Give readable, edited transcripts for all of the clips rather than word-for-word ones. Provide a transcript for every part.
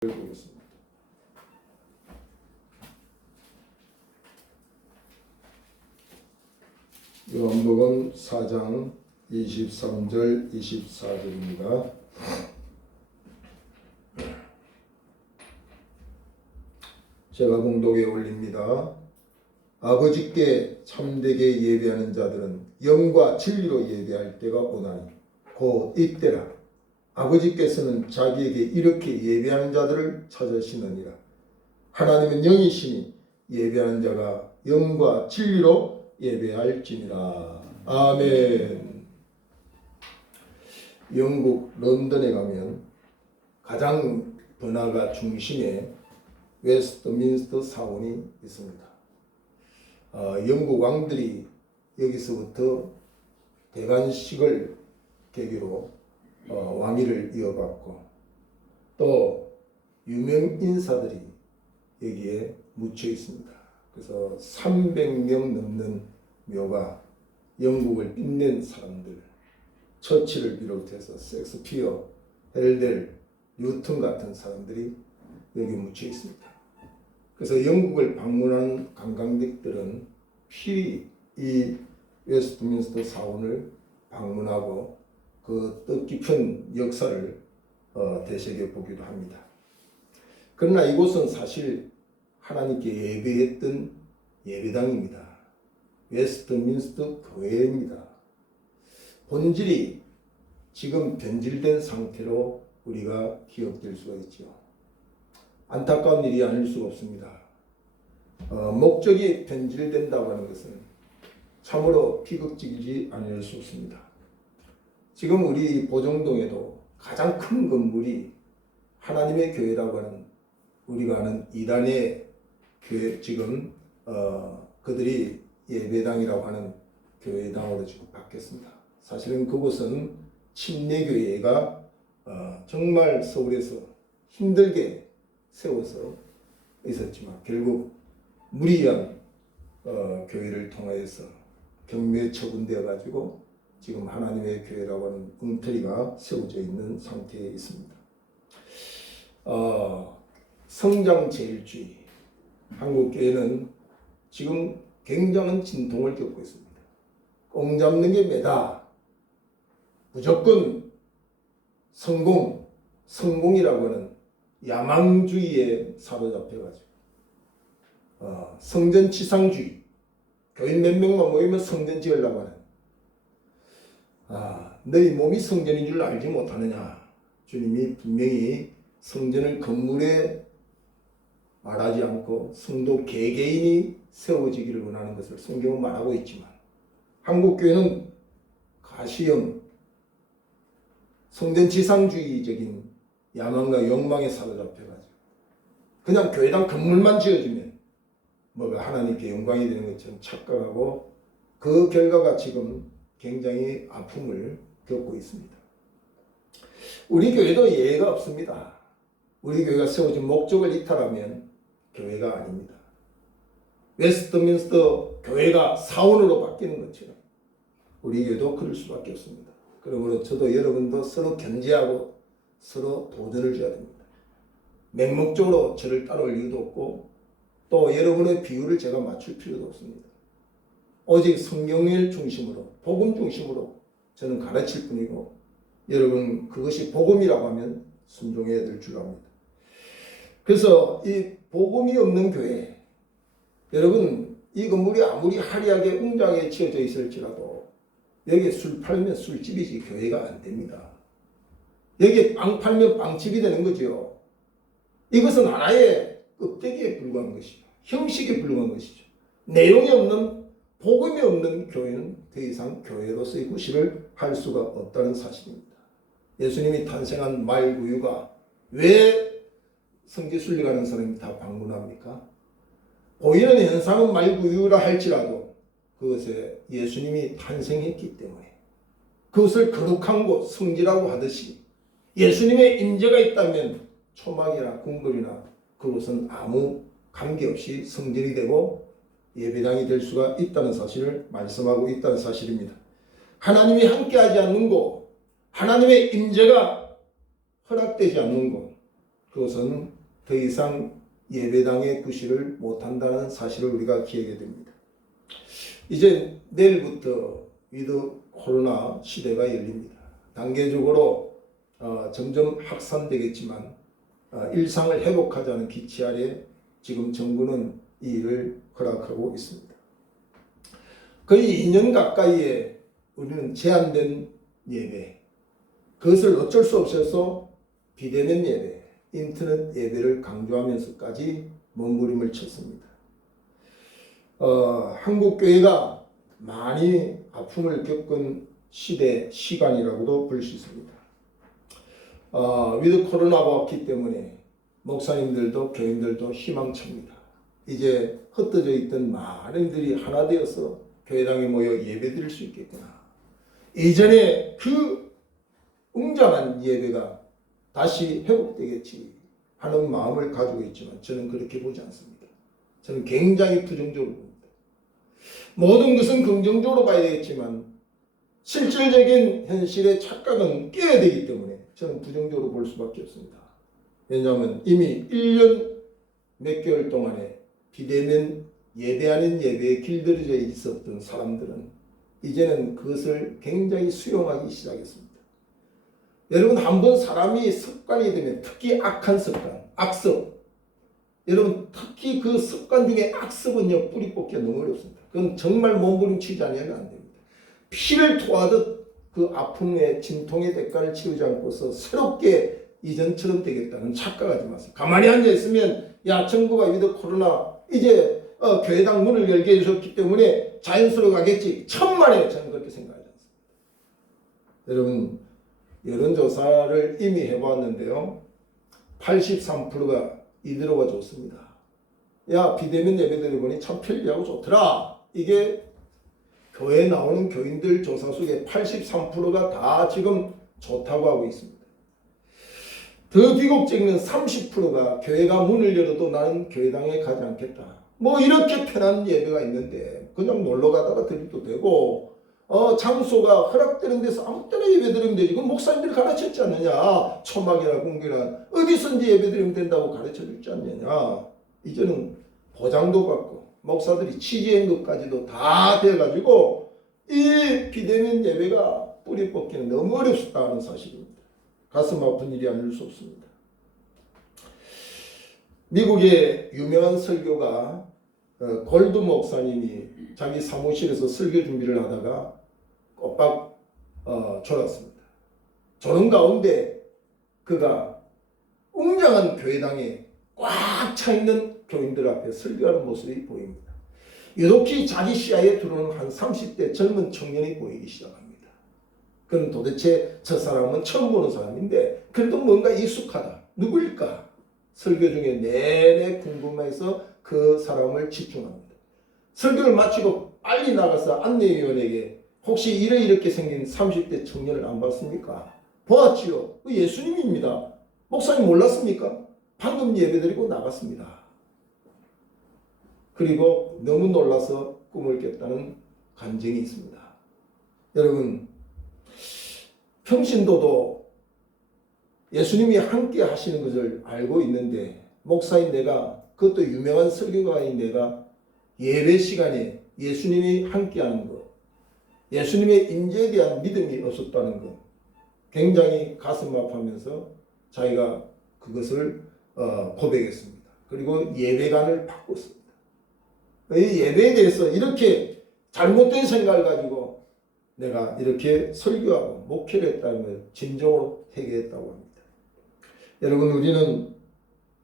보겠습니다. 요한복음 4장 23절 24절입니다. 제가 봉독에 올립니다. 아버지께 참되게 예배하는 자들은 영과 진리로 예배할 때가 오나니 곧 이때라. 아버지께서는 자기에게 이렇게 예배하는 자들을 찾으시느니라. 하나님은 영이시니 예배하는 자가 영과 진리로 예배할지니라. 아멘. 영국 런던에 가면 가장 번화가 중심에 웨스트민스터 사원이 있습니다. 영국 왕들이 여기서부터 대관식을 계기로 왕위를 이어받고 또 유명 인사들이 여기에 묻혀 있습니다. 그래서 300명 넘는 묘가 영국을 빛낸 사람들, 처치를 비롯해서 섹스피어, 헬델, 뉴턴 같은 사람들이 여기 묻혀 있습니다. 그래서 영국을 방문한 관광객들은 필히 이 웨스트민스터 사원을 방문하고 그 뜻깊은 역사를 되새겨 보기도 합니다. 그러나 이곳은 사실 하나님께 예배했던 예배당입니다. 웨스트민스터 교회입니다. 본질이 지금 변질된 상태로 우리가 기억될 수가 있죠. 안타까운 일이 아닐 수가 없습니다. 목적이 변질된다고 하는 것은 참으로 비극적이지 않을 수 없습니다. 지금 우리 보정동에도 가장 큰 건물이 하나님의 교회라고 하는 우리가 아는 이단의 교회, 지금 그들이 예배당이라고 하는 교회당으로 지금 바뀌었습니다. 사실은 그곳은 침례교회가 정말 서울에서 힘들게 세워서 있었지만 결국 무리한 교회를 통하여서 경매 처분되어 가지고 지금 하나님의 교회라고 하는 엉터리가 세워져 있는 상태에 있습니다. 성장제일주의, 한국교회는 지금 굉장한 진통을 겪고 있습니다. 꽁 잡는 게 매다. 무조건 성공이라고 하는 야망주의에 사로잡혀가지고 성전치상주의, 교인 몇 명만 모이면 성전 지으려고 하는 너희 몸이 성전인 줄 알지 못하느냐. 주님이 분명히 성전을 건물에 말하지 않고 성도 개개인이 세워지기를 원하는 것을 성경은 말하고 있지만 한국교회는 가시형 성전지상주의적인 야망과 욕망에 사로잡혀가지고 그냥 교회당 건물만 지어주면 뭐가 하나님께 영광이 되는 것처럼 착각하고 그 결과가 지금 굉장히 아픔을 겪고 있습니다. 우리 교회도 예외가 없습니다. 우리 교회가 세워진 목적을 이탈하면 교회가 아닙니다. 웨스트민스터 교회가 사원으로 바뀌는 것처럼 우리 교회도 그럴 수밖에 없습니다. 그러므로 저도 여러분도 서로 견제하고 서로 도전을 줘야 됩니다. 맹목적으로 저를 따라올 이유도 없고 또 여러분의 비율을 제가 맞출 필요도 없습니다. 오직 성경을 중심으로 복음 중심으로 저는 가르칠 뿐이고 여러분 그것이 복음이라고 하면 순종해야 될 줄 압니다. 그래서 이 복음이 없는 교회, 여러분 이 건물이 아무리 화려하게 웅장하게 지어져 있을지라도 여기에 술 팔면 술집이지 교회가 안 됩니다. 여기에 빵 팔면 빵집이 되는 거죠. 이것은 하나의 껍데기에 불과한 것이죠. 형식에 불과한 것이죠. 내용이 없는 복음이 없는 교회는 더 이상 교회로서의 구실을 할 수가 없다는 사실입니다. 예수님이 탄생한 말구유가 왜 성지순례 가는 사람이 다 방문합니까? 보이는 현상은 말구유라 할지라도 그것에 예수님이 탄생했기 때문에 그것을 거룩한 곳 성지라고 하듯이 예수님의 임재가 있다면 초막이나 궁궐이나 그것은 아무 관계없이 성전이 되고 예배당이 될 수가 있다는 사실을 말씀하고 있다는 사실입니다. 하나님이 함께하지 않는 곳, 하나님의 임재가 허락되지 않는 곳, 그것은 더 이상 예배당의 구실을 못한다는 사실을 우리가 기억해야 됩니다. 이제 내일부터 위드 코로나 시대가 열립니다. 단계적으로 점점 확산되겠지만 일상을 회복하자는 기치 아래 지금 정부는 이 일을 허락하고 있습니다. 거의 2년 가까이에 우리는 제한된 예배, 그것을 어쩔 수 없어서 비대면 예배, 인터넷 예배를 강조하면서까지 몸부림을 쳤습니다. 한국 교회가 많이 아픔을 겪은 시간이라고도 볼 수 있습니다. 위드 코로나가 왔기 때문에 목사님들도 교인들도 희망찹니다. 이제 흩어져 있던 많은 이들이 하나 되어서 교회당에 모여 예배드릴 수 있겠구나. 예전에 그 웅장한 예배가 다시 회복되겠지 하는 마음을 가지고 있지만 저는 그렇게 보지 않습니다. 저는 굉장히 부정적으로 봅니다. 모든 것은 긍정적으로 봐야 되겠지만 실질적인 현실의 착각은 깨야 되기 때문에 저는 부정적으로 볼 수밖에 없습니다. 왜냐하면 이미 1년 몇 개월 동안에 비대면 예배 아닌 예배에 길들여져 있었던 사람들은 이제는 그것을 굉장히 수용하기 시작했습니다. 여러분, 한번 사람이 습관이 되면, 특히 악한 습관, 악습, 여러분 특히 그 습관 중에 악습은요 뿌리 뽑기가 너무 어렵습니다. 그건 정말 몸부림치지 않으면 안 됩니다. 피를 토하듯 그 아픔의 진통의 대가를 치르지 않고서 새롭게 이전처럼 되겠다는 착각하지 마세요. 가만히 앉아있으면 야 정부가 위드 코로나 이제 교회당 문을 열게 해주셨기 때문에 자연스러워 가겠지. 천만에 저는 그렇게 생각하지 않습니다. 여러분, 여론조사를 이미 해봤는데요. 83%가 이대로가 좋습니다. 야 비대면 예배드려 보니 참 편리하고 좋더라. 이게 교회에 나오는 교인들 조사 속에 83%가 다 지금 좋다고 하고 있습니다. 더 비극적인 30%가 교회가 문을 열어도 나는 교회당에 가지 않겠다. 뭐 이렇게 편한 예배가 있는데 그냥 놀러 가다가 드려도 되고 장소가 허락되는 데서 아무 때나 예배 드리면 되지. 그건 목사님들이 가르쳤지 않느냐. 초막이나 공개나 어디선지 예배 드리면 된다고 가르쳐 줬지 않느냐. 이제는 보장도 받고 목사들이 취재한 것까지도 다 돼가지고 이 비대면 예배가 뿌리 뽑기는 너무 어렵다는 사실입니다. 가슴 아픈 일이 아닐 수 없습니다. 미국의 유명한 설교가 골드 목사님이 자기 사무실에서 설교 준비를 하다가 꼬박 졸았습니다. 조는 가운데 그가 웅장한 교회당에 꽉 차있는 교인들 앞에 설교하는 모습이 보입니다. 유독히 자기 시야에 들어오는 한 30대 젊은 청년이 보이기 시작합니다. 그는 도대체 저 사람은 처음 보는 사람인데 그래도 뭔가 익숙하다. 누구일까? 설교 중에 내내 궁금해서 그 사람을 집중합니다. 설교를 마치고 빨리 나가서 안내위원에게 혹시 이렇게 생긴 30대 청년을 안 봤습니까? 보았지요. 예수님입니다. 목사님 몰랐습니까? 방금 예배드리고 나갔습니다. 그리고 너무 놀라서 꿈을 깼다는 간증이 있습니다. 여러분, 평신도도 예수님이 함께 하시는 것을 알고 있는데 목사인 내가, 그것도 유명한 설교가인 내가 예배 시간에 예수님이 함께하는 것, 예수님의 임재에 대한 믿음이 없었다는 것, 굉장히 가슴 아파하면서 자기가 그것을 고백했습니다. 그리고 예배관을 바꿨습니다. 이 예배에 대해서 이렇게 잘못된 생각을 가지고 내가 이렇게 설교하고 목회를 했다는 걸 진정으로 회개했다고 합니다. 여러분, 우리는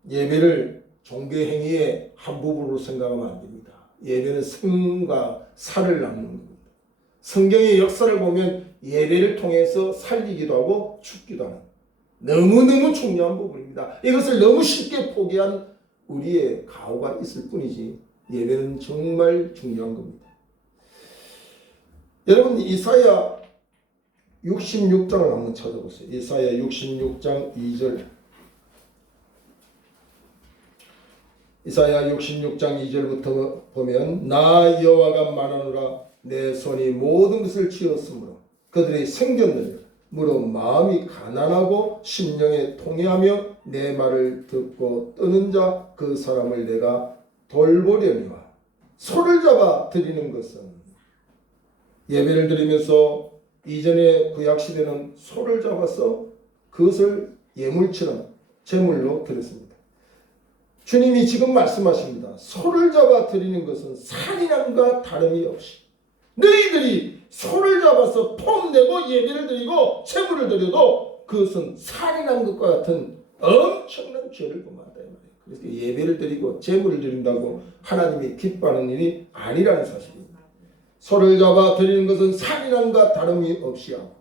예배를 종교행위의 한 부분으로 생각하면 안 됩니다. 예배는 생과 살을 낳는 겁니다. 성경의 역사를 보면 예배를 통해서 살리기도 하고 죽기도 하는 너무너무 중요한 부분입니다. 이것을 너무 쉽게 포기한 우리의 가오가 있을 뿐이지 예배는 정말 중요한 겁니다. 여러분, 이사야 66장을 한번 찾아보세요. 이사야 66장 2절. 이사야 66장 2절부터 보면 나 여호와가 말하노라 내 손이 모든 것을 지었으므로 그들이 생겼느니라. 무릇 마음이 가난하고 심령에 통회하며 내 말을 듣고 뜨는 자 그 사람을 내가 돌보려니와. 소를 잡아 드리는 것은, 예배를 드리면서 이전에 구약시대는 소를 잡아서 그것을 예물처럼 제물로 드렸습니다. 주님이 지금 말씀하십니다. 소를 잡아 드리는 것은 살인함과 다름이 없이, 너희들이 소를 잡아서 폼내고 예배를 드리고 제물을 드려도 그것은 살인한 것과 같은 엄청난 죄를 범한다 이 말이에요. 그래서 예배를 드리고 제물을 드린다고 하나님이 기뻐하는 일이 아니라는 사실입니다. 소를 잡아 드리는 것은 살인함과 다름이 없이 하고,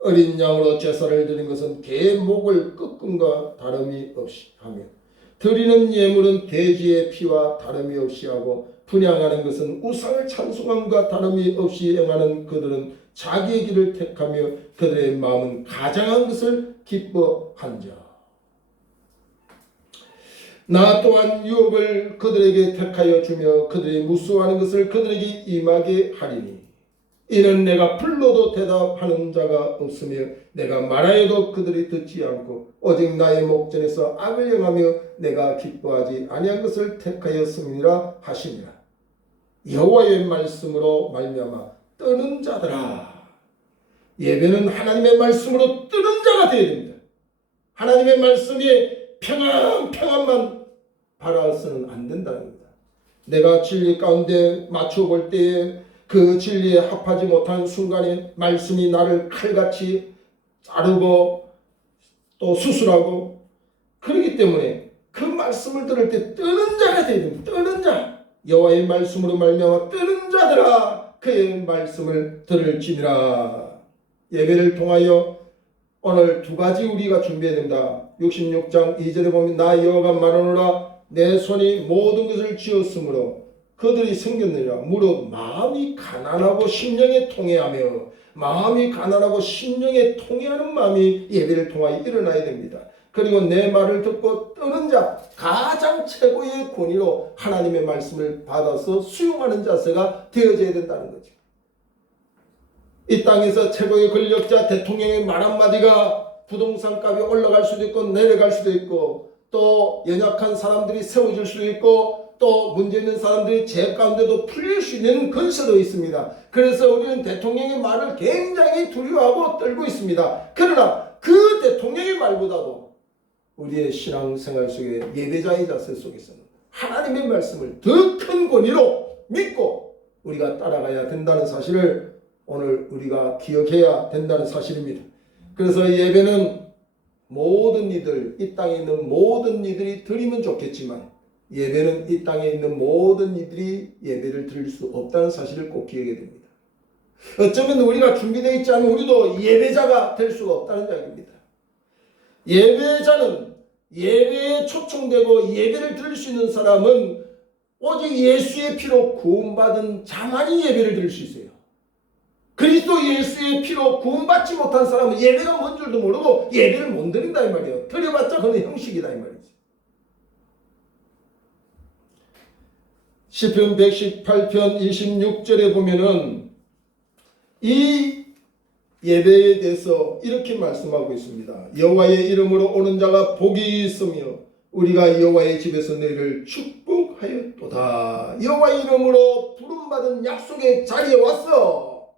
어린 양으로 제사를 드리는 것은 개의 목을 꺾음과 다름이 없이 하며, 드리는 예물은 돼지의 피와 다름이 없이 하고, 분향하는 것은 우상을 찬송함과 다름이 없이 행하는 그들은 자기의 길을 택하며 그들의 마음은 가장한 것을 기뻐한 자. 나 또한 유업을 그들에게 택하여 주며 그들이 무수하는 것을 그들에게 임하게 하리니, 이는 내가 불러도 대답하는 자가 없으며 내가 말하여도 그들이 듣지 않고 오직 나의 목전에서 악을 행하며 내가 기뻐하지 아니한 것을 택하였음이라 하시니라. 여호와의 말씀으로 말미암아 뜨는 자들아. 예배는 하나님의 말씀으로 뜨는 자가 되어야 됩니다. 하나님의 말씀에 평안만 바라서는 안 된다는 겁니다. 내가 진리 가운데 맞추어 볼 때에 그 진리에 합하지 못한 순간에 말씀이 나를 칼같이 자르고 또 수술하고, 그렇기 때문에 그 말씀을 들을 때 뜨는 자가 되어야 됩니다. 뜨는 자. 여호와의 말씀으로 말미암아 뜨는 자들아 그의 말씀을 들을지니라. 예배를 통하여 오늘 두 가지 우리가 준비해야 된다. 66장 2절에 보면 나 여호와가 말하노라 내 손이 모든 것을 지었으므로 그들이 생겼느니라. 무릇 마음이 가난하고 심령에 통회하며, 마음이 가난하고 심령에 통회하는 마음이 예배를 통하여 일어나야 됩니다. 그리고 내 말을 듣고 뜨는 자, 가장 최고의 권위로 하나님의 말씀을 받아서 수용하는 자세가 되어져야 된다는 거죠. 이 땅에서 최고의 권력자 대통령의 말 한마디가 부동산 값이 올라갈 수도 있고 내려갈 수도 있고, 또 연약한 사람들이 세워질 수도 있고, 또 문제 있는 사람들이 죄 가운데도 풀릴 수 있는 근세도 있습니다. 그래서 우리는 대통령의 말을 굉장히 두려워하고 떨고 있습니다. 그러나 그 대통령의 말보다도 우리의 신앙생활 속에 예배자의 자세 속에서는 하나님의 말씀을 더 큰 권위로 믿고 우리가 따라가야 된다는 사실을 오늘 우리가 기억해야 된다는 사실입니다. 그래서 예배는 모든 이들, 이 땅에 있는 모든 이들이 드리면 좋겠지만 예배는 이 땅에 있는 모든 이들이 예배를 드릴 수 없다는 사실을 꼭 기억해야 됩니다. 어쩌면 우리가 준비되어 있지 않은 우리도 예배자가 될 수가 없다는 이야기입니다. 예배자는, 예배에 초청되고 예배를 드릴 수 있는 사람은 오직 예수의 피로 구원받은 자만이 예배를 드릴 수 있어요. 그리스도 예수의 피로 구원받지 못한 사람은 예배가 뭔 줄도 모르고 예배를 못 드린다 이 말이에요. 드려봤자 그는 형식이다 이 말이죠. 시편 118편 26절에 보면은 이 예배에 대해서 이렇게 말씀하고 있습니다. 여호와의 이름으로 오는 자가 복이 있으며 우리가 여호와의 집에서 너희를 축복하였도다. 여호와의 이름으로 부름받은 약속의 자리에 왔어.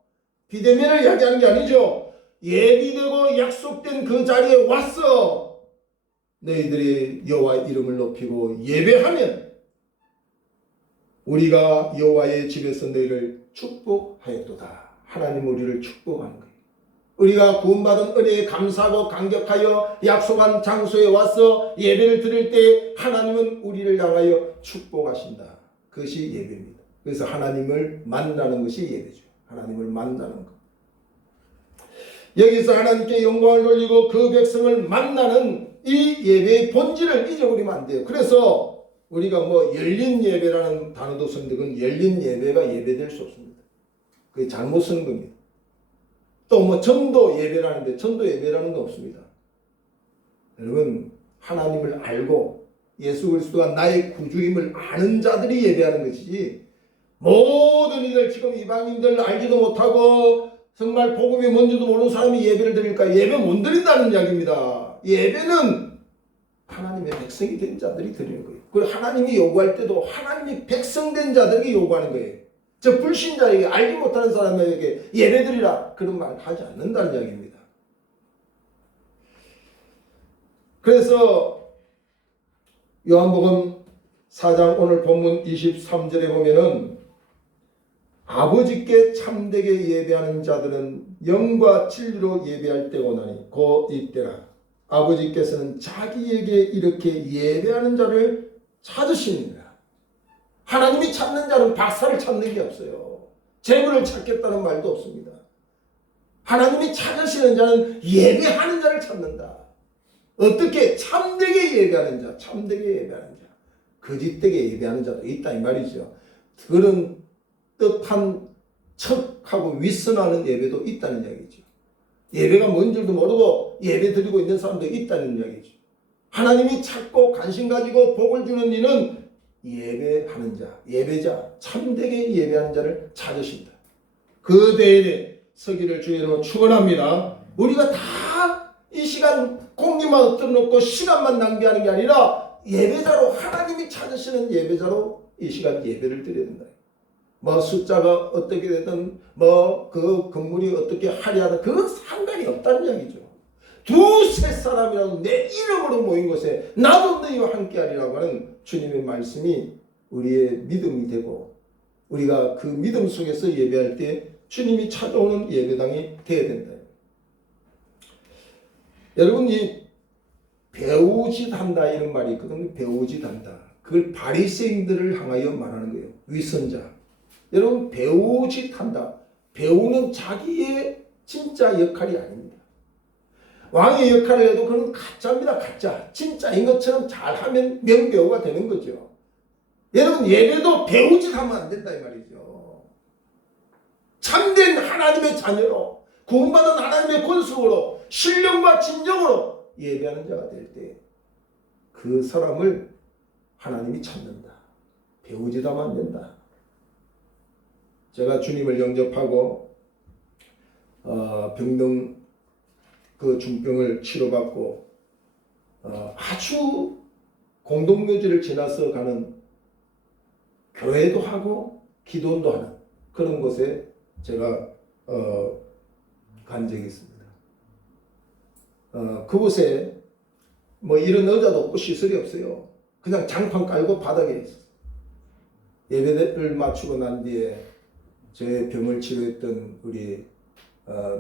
비대면을 이야기하는 게 아니죠. 예비되고 약속된 그 자리에 왔어. 너희들이 여호와의 이름을 높이고 예배하면 우리가 여호와의 집에서 너희를 축복하였도다. 하나님 우리를 축복하는 거예요. 우리가 구원받은 은혜에 감사하고 감격하여 약속한 장소에 와서 예배를 드릴 때 하나님은 우리를 향하여 축복하신다. 그것이 예배입니다. 그래서 하나님을 만나는 것이 예배죠. 하나님을 만나는 것. 여기서 하나님께 영광을 돌리고 그 백성을 만나는 이 예배의 본질을 잊어버리면 안 돼요. 그래서 우리가 열린 예배라는 단어도 쓰는데 그건 열린 예배가 예배될 수 없습니다. 그게 잘못 쓰는 겁니다. 또 전도 예배라는데 전도 예배라는 건 없습니다. 여러분 하나님을 알고 예수 그리스도가 나의 구주임을 아는 자들이 예배하는 것이지 모든 이들 지금 이방인들 알지도 못하고 정말 복음이 뭔지도 모르는 사람이 예배를 드릴까? 예배 못 드린다는 이야기입니다. 예배는 하나님의 백성이 된 자들이 드리는 거예요. 그리고 하나님이 요구할 때도 하나님이 백성된 자들에게 요구하는 거예요. 저 불신자에게, 알지 못하는 사람에게 예배 드리라, 그런 말 하지 않는다는 이야기입니다. 그래서 요한복음 4장 오늘 본문 23절에 보면은 아버지께 참되게 예배하는 자들은 영과 진리로 예배할 때가 오나니 곧 이때라. 아버지께서는 자기에게 이렇게 예배하는 자를 찾으시느니라. 하나님이 찾는 자는 박사를 찾는 게 없어요. 재물을 찾겠다는 말도 없습니다. 하나님이 찾으시는 자는 예배하는 자를 찾는다. 어떻게? 참되게 예배하는 자, 참되게 예배하는 자, 거짓되게 예배하는 자도 있다 이 말이죠. 그런 뜻한 척하고 윗선하는 예배도 있다는 이야기죠. 예배가 뭔 줄도 모르고 예배 드리고 있는 사람도 있다는 이야기죠. 하나님이 찾고 관심 가지고 복을 주는 이는 예배하는 자, 예배자, 참되게 예배하는 자를 찾으신다. 그 대에 서기를 주의 이름으로 축원합니다. 우리가 다 이 시간 공기만 엎드려놓고 시간만 낭비하는 게 아니라 예배자로, 하나님이 찾으시는 예배자로 이 시간 예배를 드려야 된다. 뭐 숫자가 어떻게 되든 뭐 그 건물이 어떻게 하랴든 그 상관이 없다는 이야기죠. 두세 사람이라도 내 이름으로 모인 곳에 나도 너희와 함께하리라고 하는 주님의 말씀이 우리의 믿음이 되고, 우리가 그 믿음 속에서 예배할 때 주님이 찾아오는 예배당이 되어야 된다. 여러분, 이 배우짓 한다 이런 말이 있거든요. 배우짓 한다. 그걸 바리새인들을 향하여 말하는 거예요. 위선자. 여러분, 배우짓 한다. 배우는 자기의 진짜 역할이 아닙니다. 왕의 역할을 해도 그건 가짜입니다. 가짜. 진짜인 것처럼 잘하면 명배우가 되는 거죠. 여러분, 예배도 배우짓 하면 안 된다 이 말이죠. 참된 하나님의 자녀로, 구원받은 하나님의 권속으로 신령과 진정으로 예배하는 자가 될 때 그 사람을 하나님이 찾는다. 배우짓 하면 안 된다. 제가 주님을 영접하고 병동 그 중병을 치료받고 아주 공동묘지를 지나서 가는 교회도 하고 기도원도 하는 그런 곳에 제가 간 적이 있습니다. 그곳에 뭐 이런 의자도 없고 시설이 없어요. 그냥 장판 깔고 바닥에 있었어요. 예배를 마치고 난 뒤에 제 병을 치료했던 우리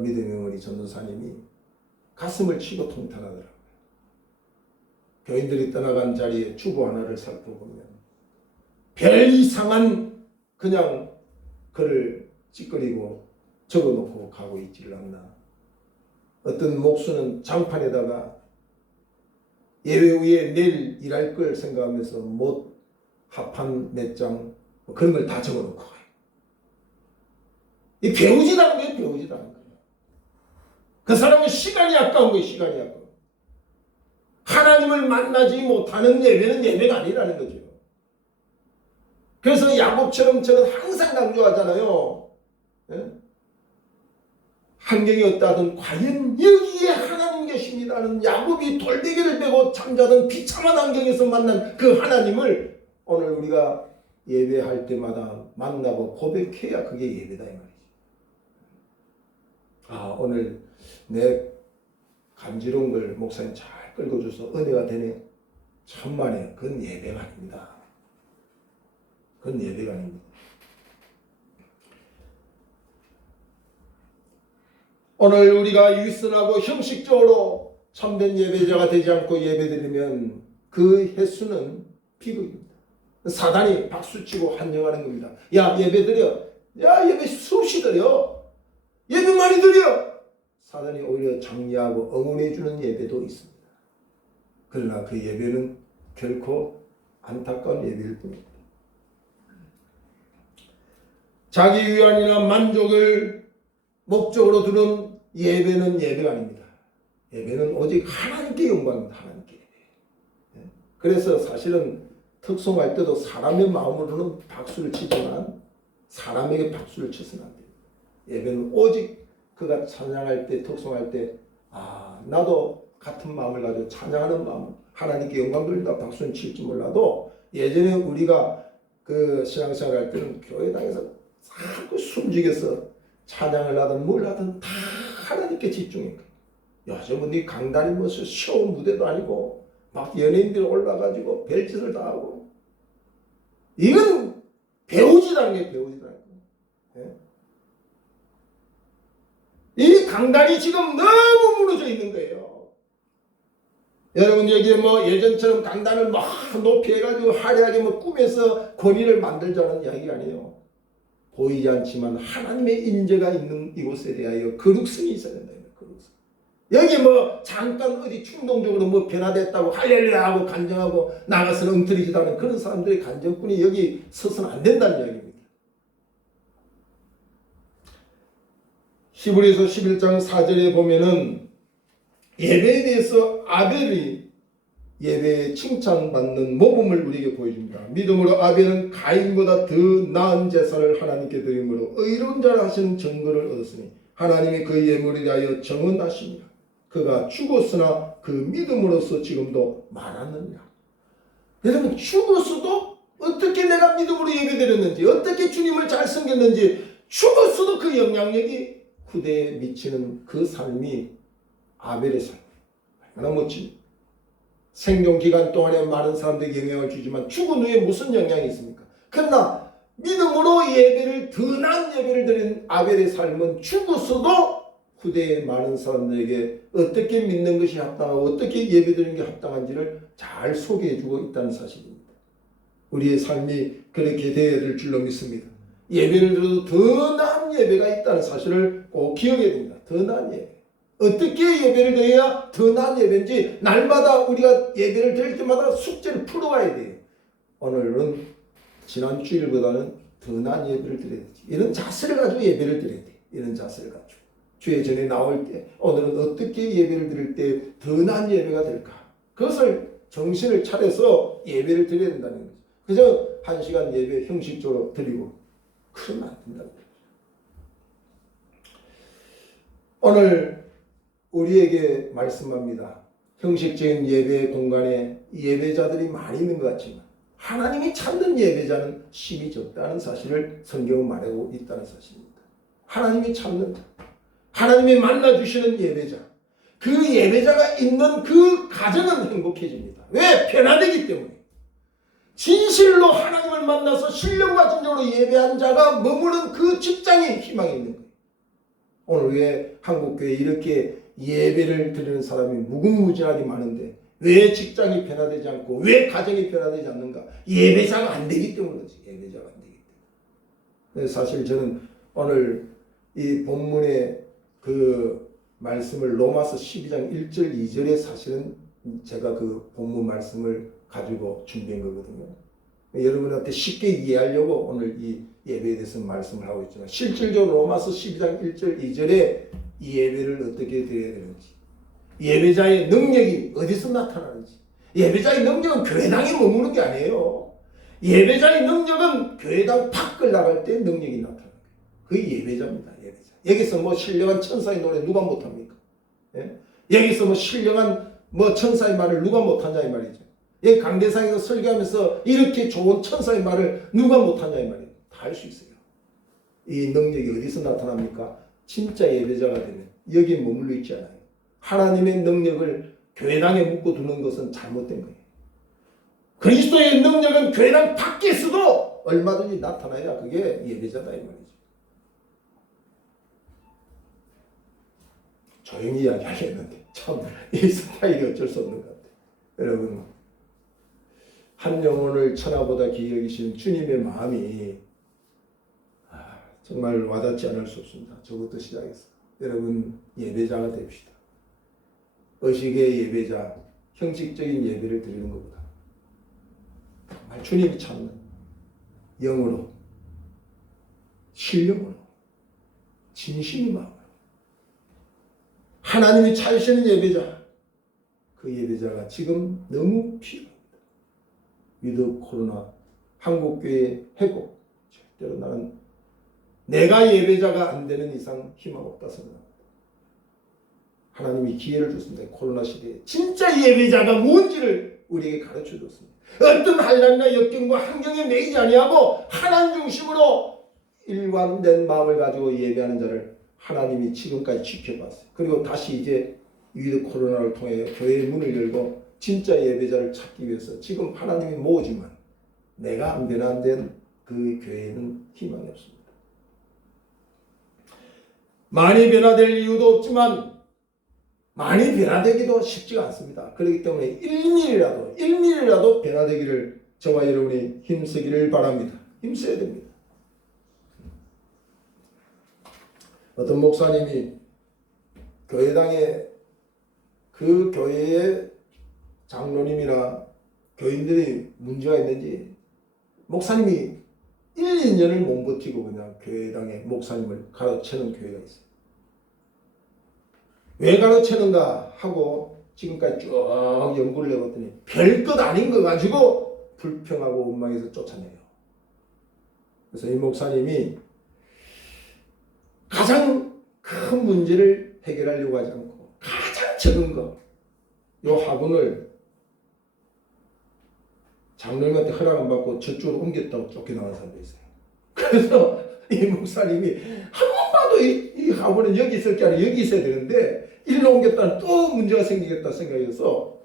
믿음의 어머니 전도사님이 가슴을 치고 통탄하더라고요. 교인들이 떠나간 자리에 주보 하나를 살펴보면 별 이상한 그냥 글을 찌끄리고 적어놓고 가고 있지를 않나. 어떤 목수는 장판에다가 예배 후에 내일 일할 걸 생각하면서 못 합판 몇 장 그런 걸 다 적어놓고 가요. 이 배우지라는 거예요. 배우지라는 거예요. 그 사람은 시간이 아까운 거예요. 시간이 아까운. 하나님을 만나지 못하는 예배는 예배가 아니라는 거죠. 그래서 야곱처럼 저는 항상 강조하잖아요. 예? 환경이 어떠하든 과연 여기에 하나님 계십니다는 야곱이 돌베개를 베고 잠자던 비참한 환경에서 만난 그 하나님을 오늘 우리가 예배할 때마다 만나고 고백해야 그게 예배다 이 말이죠. 오늘 내 간지러운 걸 목사님 잘 끌어줘서 은혜가 되네. 천만에 그건 예배가 아닙니다. 그건 예배가 아닙니다. 오늘 우리가 윗선하고 형식적으로 참된 예배자가 되지 않고 예배드리면 그 횟수는 비극입니다. 사단이 박수치고 환영하는 겁니다. 야, 예배 드려. 야, 예배 수없이 드려. 예배 많이 드려. 사단이 오히려 정리하고 응원해주는 예배도 있습니다. 그러나 그 예배는 결코 안타까운 예배일 뿐입니다. 자기 위안이나 만족을 목적으로 두는 예배는 예배가 아닙니다. 예배는 오직 하나님께 영광입니다. 하나님께 예배. 그래서 사실은 특송할 때도 사람의 마음으로는 박수를 치지만 사람에게 박수를 쳐서는 안 됩니다. 예배는 오직 그가 찬양할 때, 특송할 때, 나도 같은 마음을 가지고 찬양하는 마음, 하나님께 영광 돌린다 박수는 칠지 몰라도 예전에 우리가 그 신앙생활 할 때는 교회당에서 자꾸 숨죽여서 찬양을 하든 뭘 하든 다 하나님께 집중해. 요즘은 이 강단이 무슨 쇼 무대도 아니고 막 연예인들이 올라가지고 별짓을 다 하고, 이건 배우지라는 게 배우지라는 거예요. 이 강단이 지금 너무 무너져 있는 거예요. 여러분 여기에 뭐 예전처럼 강단을 막 높이 해가지고 화려하게 뭐 꾸며서 권위를 만들자는 이야기가 아니에요. 보이지 않지만 하나님의 임재가 있는 이곳에 대하여 거룩성이 있어야 된다. 거룩성. 여기 뭐 잠깐 어디 충동적으로 뭐 변화됐다고 할렐루야 하고 간정하고 나가서는 엉터리짓하는 그런 사람들의 간정꾼이 여기 서서는 안 된다는 이야기입니다. 히브리서 11장 4절에 보면은 예배에 대해서 아벨이 예배에 칭찬받는 모범을 우리에게 보여줍니다. 믿음으로 아벨은 가인보다 더 나은 제사를 하나님께 드림으로 의로운 자라 하시는 증거를 얻었으니 하나님이 그 예물에 대하여 정언하시니라. 그가 죽었으나 그 믿음으로서 지금도 말하느니라. 여러분 죽었어도 어떻게 내가 믿음으로 예배드렸는지, 어떻게 주님을 잘 섬겼는지, 죽었어도 그 영향력이 후대에 미치는 그 삶이 아벨의 삶. 얼마나 멋집니까? 생존 기간 동안에 많은 사람들에게 영향을 주지만 죽은 후에 무슨 영향이 있습니까? 그러나 믿음으로 예배를, 더 나은 예배를 드린 아벨의 삶은 죽었어도 후대에 많은 사람들에게 어떻게 믿는 것이 합당하고 어떻게 예배드리는 게 합당한지를 잘 소개해주고 있다는 사실입니다. 우리의 삶이 그렇게 되어야 될 줄로 믿습니다. 예배를 드려도 더 나은 예배가 있다는 사실을 꼭 기억해야 됩니다. 더 나은 예배. 어떻게 예배를 드려야 더 나은 예배인지 날마다 우리가 예배를 드릴 때마다 숙제를 풀어가야 돼요. 오늘은 지난 주일보다는 더 나은 예배를 드려야 되지. 이런 자세를 가지고 예배를 드려야 돼요. 이런 자세를 가지고. 주의 전에 나올 때 오늘은 어떻게 예배를 드릴 때 더 나은 예배가 될까? 그것을 정신을 차려서 예배를 드려야 된다는 거죠. 그저 1시간 예배 형식적으로 드리고 그러면 안 된다는 거죠. 오늘 우리에게 말씀합니다. 형식적인 예배 공간에 예배자들이 많이 있는 것 같지만 하나님이 찾는 예배자는 심히 적다는 사실을 성경은 말하고 있다는 사실입니다. 하나님이 찾는, 하나님이 만나주시는 예배자, 그 예배자가 있는 그 가정은 행복해집니다. 왜? 변화되기 때문에. 진실로 하나님을 만나서 신령과 진정으로 예배한 자가 머무는 그 직장에 희망이 있는 거예요. 오늘 왜 한국교회에 이렇게 예배를 드리는 사람이 무궁무진하게 많은데 왜 직장이 변화되지 않고 왜 가정이 변화되지 않는가? 예배자가 안 되기 때문이지. 예배자가 안 되기 때문에. 사실 저는 오늘 이 본문의 그 말씀을 로마서 12장 1절 2절에 사실은 제가 그 본문 말씀을 가지고 준비한 거거든요. 여러분한테 쉽게 이해하려고 오늘 이 예배에 대해서 말씀을 하고 있지만 실질적으로 로마서 12장 1절 2절에 이 예배를 어떻게 드려야 되는지, 예배자의 능력이 어디서 나타나는지. 예배자의 능력은 교회당에 머무는 게 아니에요. 예배자의 능력은 교회당 밖을 나갈 때 능력이 나타나는 거예요. 그게 예배자입니다. 예배자. 여기서 뭐 신령한 천사의 노래 누가 못합니까? 예? 여기서 뭐 신령한 뭐 천사의 말을 누가 못하냐 이 말이죠. 여기 강대상에서 설교하면서 이렇게 좋은 천사의 말을 누가 못하냐 이 말이에요. 다 할 수 있어요. 이 능력이 어디서 나타납니까? 진짜 예배자가 되면 여기에 머물러 있지 않아요. 하나님의 능력을 교회당에 묶어두는 것은 잘못된 거예요. 그리스도의 능력은 교회당 밖에서도 얼마든지 나타나야 그게 예배자다 이 말이죠. 조용히 이야기하겠는데 참 이 스타일이 어쩔 수 없는 것 같아요. 여러분, 한 영혼을 천하보다 귀히 여기시는 주님의 마음이 정말 와닿지 않을 수 없습니다. 저부터 시작해서 여러분 예배자가 됩시다. 의식의 예배자, 형식적인 예배를 드리는 것보다 정말 주님이 찾는 영으로, 신령으로, 진심의 마음으로 하나님이 찾으시는 예배자, 그 예배자가 지금 너무 필요합니다. 위드 코로나, 한국교회 회복, 절대로 나는 내가 예배자가 안 되는 이상 희망 없다 생각합니다. 하나님이 기회를 줬습니다. 코로나 시대에 진짜 예배자가 뭔지를 우리에게 가르쳐 줬습니다. 어떤 한란과 역경과 환경에 매이지 아니하고 하나님 중심으로 일관된 마음을 가지고 예배하는 자를 하나님이 지금까지 지켜봤어요. 그리고 다시 이제 위드 코로나를 통해 교회의 문을 열고 진짜 예배자를 찾기 위해서 지금 하나님이 모으지만 내가 안 변화된 그 교회에는 희망이 없습니다. 많이 변화될 이유도 없지만 많이 변화되기도 쉽지가 않습니다. 그렇기 때문에 1mm라도 변화되기를 저와 여러분이 힘쓰기를 바랍니다. 힘써야 됩니다. 어떤 목사님이 교회당에 그 교회의 장로님이나 교인들이 문제가 있는지 목사님이 1, 2년을 못 버티고 그냥 교회당에 목사님을 가로채는 교회가 있어요. 왜 가로채는가 하고 지금까지 쭉 연구를 해봤더니 별것 아닌 거 가지고 불평하고 원망해서 쫓아내요. 그래서 이 목사님이 가장 큰 문제를 해결하려고 하지 않고 가장 적은 거, 요 화분을 장로님한테 허락 안 받고 저쪽으로 옮겼다고 쫓겨나간 사람도 있어요. 그래서 이 목사님이 한 번 봐도 이 화분은 여기 있을 게 아니라 여기 있어야 되는데 일로 옮겼다는 또 문제가 생기겠다 생각해서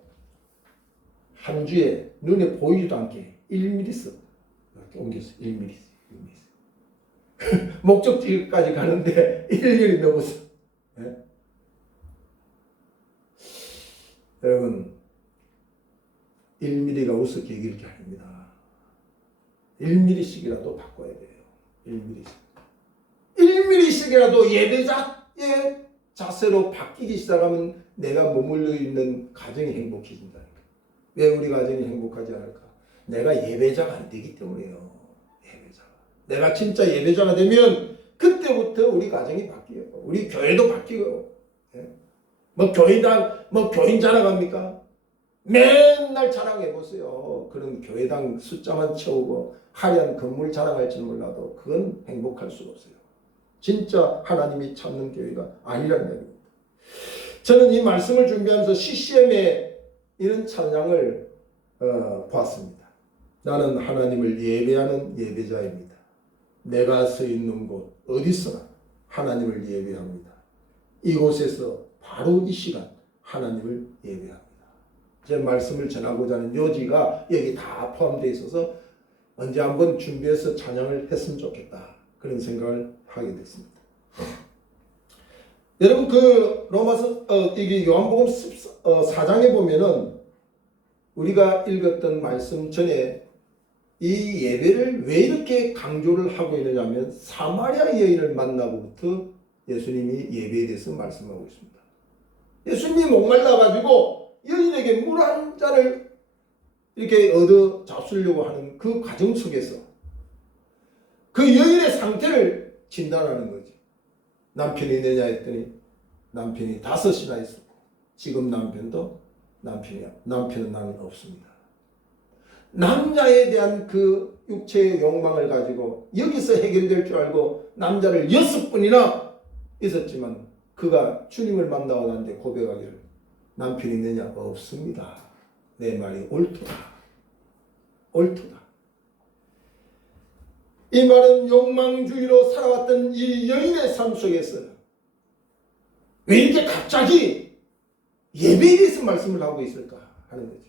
한 주에 눈에 보이지도 않게 1mm 이렇게 옮겼어요. 1mm. 목적지까지 가는데 1년이 넘었어. 네? 여러분 1mm가 우습게 여길 게 아닙니다. 1mm씩이라도 바꿔야 돼요. 1mm씩이라도 예배자의 자세로 바뀌기 시작하면 내가 머물러 있는 가정이 행복해진다. 왜 우리 가정이 행복하지 않을까? 내가 예배자가 안 되기 때문이에요. 예배자가. 내가 진짜 예배자가 되면 그때부터 우리 가정이 바뀌어요. 우리 교회도 바뀌고. 뭐 교회당, 뭐 교인 자랑합니까? 맨날 자랑해보세요. 그런 교회당 숫자만 채우고 화려한 건물 자랑할지는 몰라도 그건 행복할 수가 없어요. 진짜 하나님이 찾는 교회가 아니라는 얘기입니다. 저는 이 말씀을 준비하면서 CCM에 이런 찬양을 보았습니다. 나는 하나님을 예배하는 예배자입니다. 내가 서 있는 곳 어디서나 하나님을 예배합니다. 이곳에서 바로 이 시간 하나님을 예배합니다. 제 말씀을 전하고자 하는 요지가 여기 다 포함되어 있어서 언제 한번 준비해서 찬양을 했으면 좋겠다. 그런 생각을 하게 됐습니다. 여러분 그 로마서 이게 요한복음 4장에 보면은 우리가 읽었던 말씀 전에 이 예배를 왜 이렇게 강조를 하고 있느냐면 사마리아 여인을 만나고부터 예수님이 예배에 대해서 말씀하고 있습니다. 예수님이 목말라가지고 여인에게 물 한 잔을 이렇게 얻어 잡수려고 하는 그 과정 속에서 그 여인의 상태를 진단하는 거지. 남편이 있느냐 했더니 남편이 5이나 있었고 지금 남편도 남편은 나는 없습니다. 남자에 대한 그 육체의 욕망을 가지고 여기서 해결될 줄 알고 남자를 6번이나 있었지만 그가 주님을 만나고 난데 고백하기를 남편이 있느냐? 없습니다. 내 말이 옳도다. 옳도다. 이 말은 욕망주의로 살아왔던 이 여인의 삶 속에서 왜 이렇게 갑자기 예배에 대해서 말씀을 하고 있을까 하는 거지.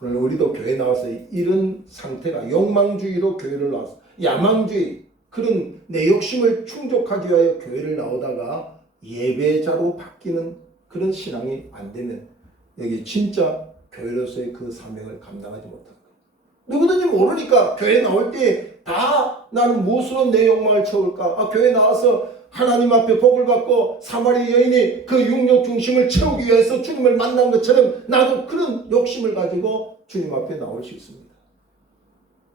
오늘 우리도 교회 나와서 이런 상태가 욕망주의로 교회를 나와서 야망주의 그런 내 욕심을 충족하기 위하여 교회를 나오다가 예배자로 바뀌는 그런 신앙이 안 되면 여기 진짜 교회로서의 그 사명을 감당하지 못한 거예요. 누구든지 모르니까 교회 나올 때 다 나는 무엇으로 내 욕망을 채울까? 교회 나와서 하나님 앞에 복을 받고 사마리아 여인이 그 육력 중심을 채우기 위해서 주님을 만난 것처럼 나도 그런 욕심을 가지고 주님 앞에 나올 수 있습니다.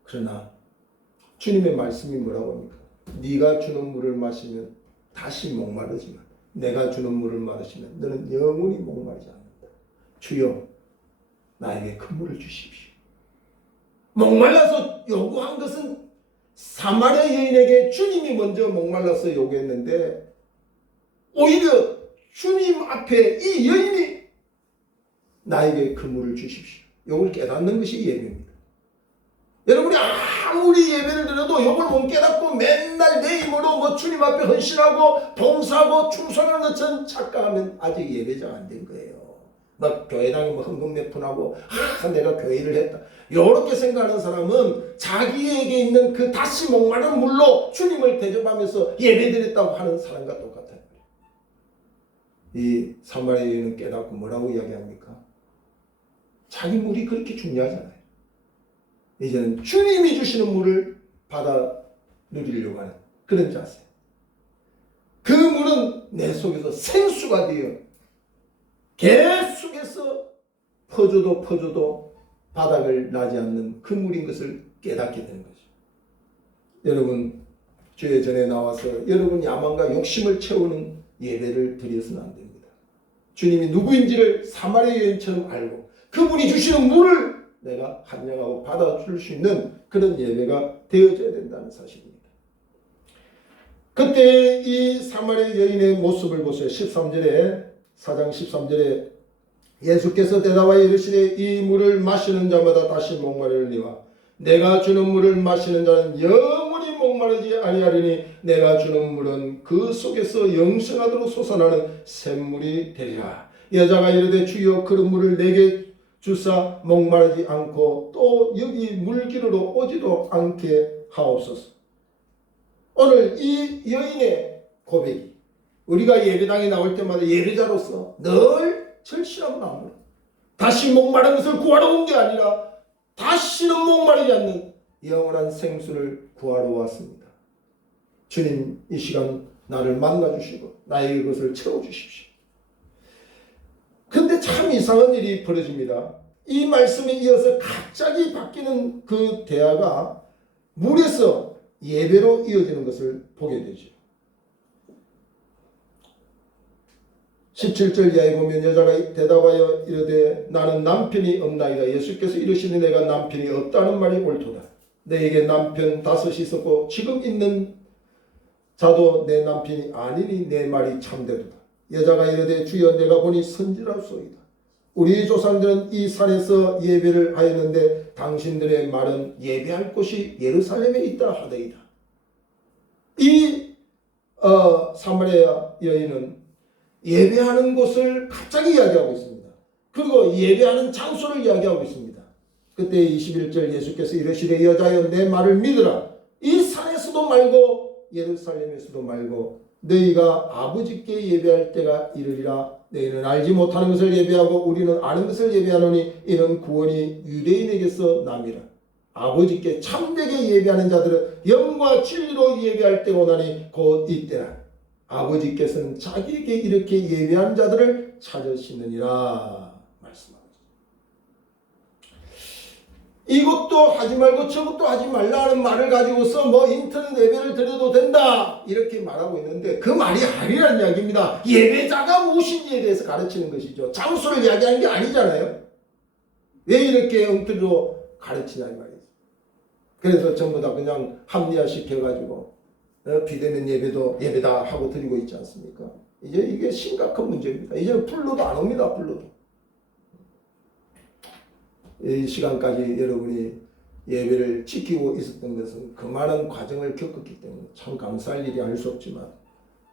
그러나 주님의 말씀이 뭐라고 합니까? 네가 주는 물을 마시면 다시 목마르지만 내가 주는 물을 마시면 너는 영원히 목마르지 않는다. 주여 나에게 큰 물을 주십시오. 목말라서 요구한 것은 사마리아 여인에게 주님이 먼저 목말라서 요구했는데 오히려 주님 앞에 이 여인이 나에게 그 물을 주십시오. 이걸 깨닫는 것이 예배입니다. 여러분이 아무리 예배를 드려도 이걸 못 깨닫고 맨날 내 힘으로 뭐 주님 앞에 헌신하고 봉사하고 충성하는 것처럼 착각하면 아직 예배자가 안 된 거예요. 막 교회당에 뭐 헌금 몇 푼하고 내가 교회를 했다. 이렇게 생각하는 사람은 자기에게 있는 그 다시 목마른 물로 주님을 대접하면서 예배드렸다고 하는 사람과 똑같아요. 이 사마리아 여인은 깨닫고 뭐라고 이야기합니까? 자기 물이 그렇게 중요하잖아요. 이제는 주님이 주시는 물을 받아 누리려고 하는 그런 자세. 그 물은 내 속에서 생수가 되어 계속해서 퍼줘도 바닥을 나지 않는 그 물인 것을 깨닫게 되는 거죠. 여러분, 주의 전에 나와서 여러분 야망과 욕심을 채우는 예배를 드려서는 안 됩니다. 주님이 누구인지를 사마리아 여인처럼 알고 그분이 주시는 물을 내가 환영하고 받아줄 수 있는 그런 예배가 되어져야 된다는 사실입니다. 그때 이 사마리아 여인의 모습을 보세요. 13절에 4장 13절에 예수께서 대답하여 이르시되 이 물을 마시는 자마다 다시 목마르리니와 내가 주는 물을 마시는 자는 영원히 목마르지 아니하리니 내가 주는 물은 그 속에서 영생하도록 솟아나는 샘물이 되리라. 여자가 이르되 주여 그 물을 내게 주사 목마르지 않고 또 여기 물기르러 오지도 않게 하옵소서. 오늘 이 여인의 고백이 우리가 예배당에 나올 때마다 예배자로서 늘 절실한 마음으로 다시 목마른 것을 구하러 온 게 아니라 다시는 목마르지 않는 영원한 생수를 구하러 왔습니다. 주님, 이 시간 나를 만나주시고 나에게 그것을 채워주십시오. 근데 참 이상한 일이 벌어집니다. 이 말씀에 이어서 갑자기 바뀌는 그 대화가 물에서 예배로 이어지는 것을 보게 되죠. 17절 이하에 보면 여자가 대답하여 이르되 나는 남편이 없나이다. 예수께서 이르시니 내가 남편이 없다는 말이 옳도다. 내게 남편 5이 있었고 지금 있는 자도 내 남편이 아니니 내 말이 참되도다. 여자가 이르되 주여 내가 보니 선지라소이다. 우리 조상들은 이 산에서 예배를 하였는데 당신들의 말은 예배할 곳이 예루살렘에 있다 하더이다. 이 사마리아 여인은 예배하는 곳을 갑자기 이야기하고 있습니다. 그리고 예배하는 장소를 이야기하고 있습니다. 그때 21절 예수께서 이르시되 여자여 내 말을 믿으라. 이 산에서도 말고 예루살렘에서도 말고 너희가 아버지께 예배할 때가 이르리라. 너희는 알지 못하는 것을 예배하고 우리는 아는 것을 예배하노니 이는 구원이 유대인에게서 남이라. 아버지께 참되게 예배하는 자들은 영과 진리로 예배할 때가 오나니 곧 이때라. 아버지께서는 자기에게 이렇게 예배하는 자들을 찾으시느니라 말씀합니다. 이것도 하지 말고 저것도 하지 말라는 말을 가지고서 뭐 인터넷 예배를 드려도 된다 이렇게 말하고 있는데 그 말이 아니라는 이야기입니다. 예배자가 무엇인지에 대해서 가르치는 것이죠. 장소를 이야기하는 게 아니잖아요. 왜 이렇게 엉터리로 가르치냐 이 말이죠. 그래서 전부 다 그냥 합리화시켜가지고 비대면 예배도 예배다 하고 드리고 있지 않습니까? 이제 이게 심각한 문제입니다. 이제는 불러도 안 옵니다. 불러도. 이 시간까지 여러분이 예배를 지키고 있었던 것은 그 많은 과정을 겪었기 때문에 참 감사할 일이 아닐 수 없지만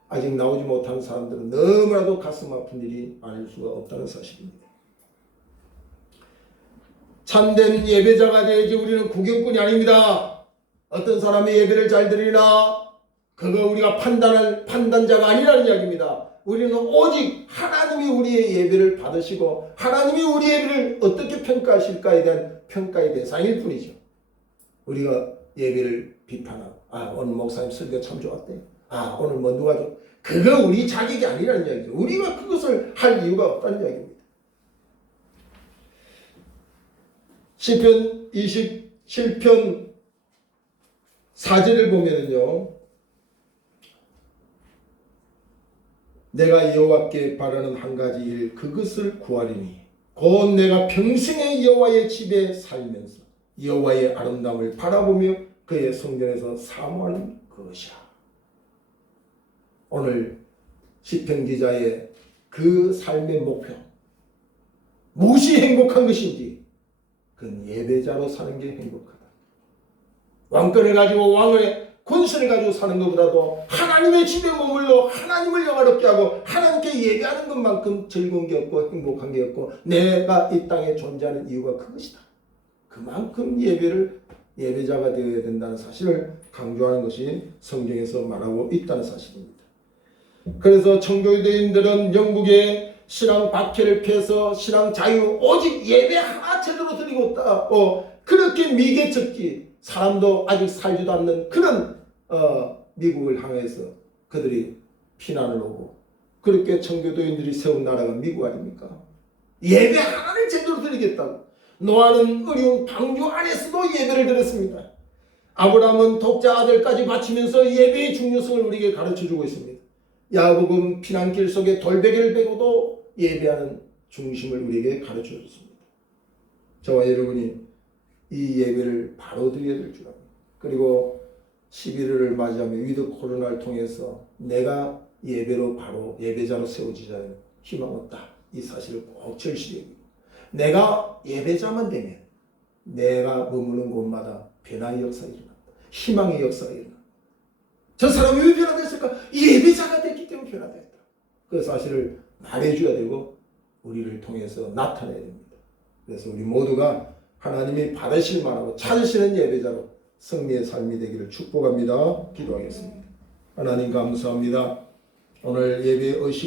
아직 나오지 못한 사람들은 너무나도 가슴 아픈 일이 아닐 수가 없다는 사실입니다. 참된 예배자가 되야지 우리는 구경꾼이 아닙니다. 어떤 사람이 예배를 잘 드리나 그거 우리가 판단자가 아니라는 이야기입니다. 우리는 오직 하나님이 우리의 예배를 받으시고 하나님이 우리의 예배를 어떻게 평가하실까에 대한 평가의 대상일 뿐이죠. 우리가 예배를 비판하고 오늘 목사님 설교 참 좋았대. 오늘 뭐 누가 좀 그거 우리 자격이 아니라는 이야기죠. 우리가 그것을 할 이유가 없다는 이야기입니다. 시편 27편 4절을 보면은요. 내가 여호와께 바라는 한 가지 일 그것을 구하리니 곧 내가 평생의 여호와의 집에 살면서 여호와의 아름다움을 바라보며 그의 성전에서 사모하는 것이야. 오늘 시편 기자의 그 삶의 목표, 무엇이 행복한 것인지, 그건 예배자로 사는 게 행복하다. 왕권을 가지고 왕의 권세를 가지고 사는 것보다도 하나님의 집에 머물러 하나님을 영화롭게 하고 하나님께 예배하는 것만큼 즐거운 게 없고 행복한 게 없고 내가 이 땅에 존재하는 이유가 그것이다. 그만큼 예배자가 되어야 된다는 사실을 강조하는 것이 성경에서 말하고 있다는 사실입니다. 그래서 청교도인들은 영국의 신앙 박해를 피해서 신앙 자유 오직 예배 하나 제대로 드리고 있다. 그렇게 미개척지 사람도 아직 살지도 않는 그런 미국을 향해서 그들이 피난을 오고 그렇게 청교도인들이 세운 나라가 미국 아닙니까? 예배 하나를 제대로 드리겠다고 노아는 어려운 방주 안에서도 예배를 드렸습니다. 아브라함은 독자 아들까지 바치면서 예배의 중요성을 우리에게 가르쳐주고 있습니다. 야곱은 피난길 속에 돌베개를 베고도 예배하는 중심을 우리에게 가르쳐줬습니다. 저와 여러분이 이 예배를 바로 드려야 될 줄 압니다. 그리고 11월을 맞이하며 위드 코로나를 통해서 내가 예배로 바로 예배자로 세워지자는 희망 없다. 이 사실을 꼭 절실히 여기고 내가 예배자만 되면 내가 머무는 곳마다 변화의 역사가 일어난다. 희망의 역사가 일어난다. 저 사람이 왜 변화됐을까? 예배자가 됐기 때문에 변화됐다. 그 사실을 말해줘야 되고 우리를 통해서 나타내야 됩니다. 그래서 우리 모두가 하나님이 받으실 만하고 찾으시는 예배자로 승리의 삶이 되기를 축복합니다. 기도하겠습니다. 하나님 감사합니다. 오늘 예배 의식